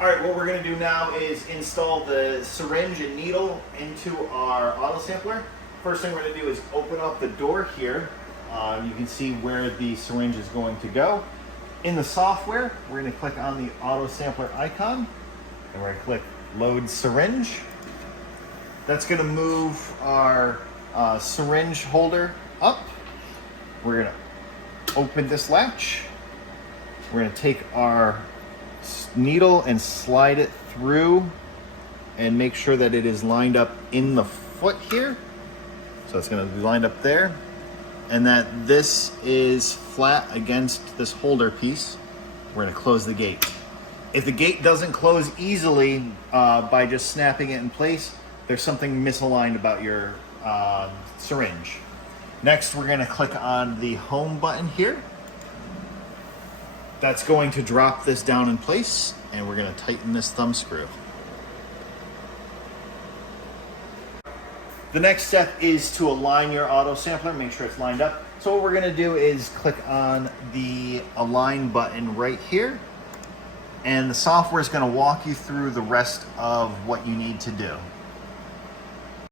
All right, what we're gonna do now is install the syringe and needle into our auto sampler. First thing we're gonna do is open up the door here. You can see where the syringe is going to go. In the software, we're gonna click on the auto sampler icon, and we're gonna click load syringe. That's gonna move our syringe holder up. We're gonna open this latch. We're gonna take our needle and slide it through and make sure that it is lined up in the foot here. So it's going to be lined up there, and that this is flat against this holder piece. We're going to close the gate. If the gate doesn't close easily by just snapping it in place, there's something misaligned about your syringe. Next, we're going to click on the home button here. That's going to drop this down in place, and we're going to tighten this thumb screw. The next step is to align your auto sampler, make sure it's lined up. So what we're going to do is click on the align button right here, and the software is going to walk you through the rest of what you need to do.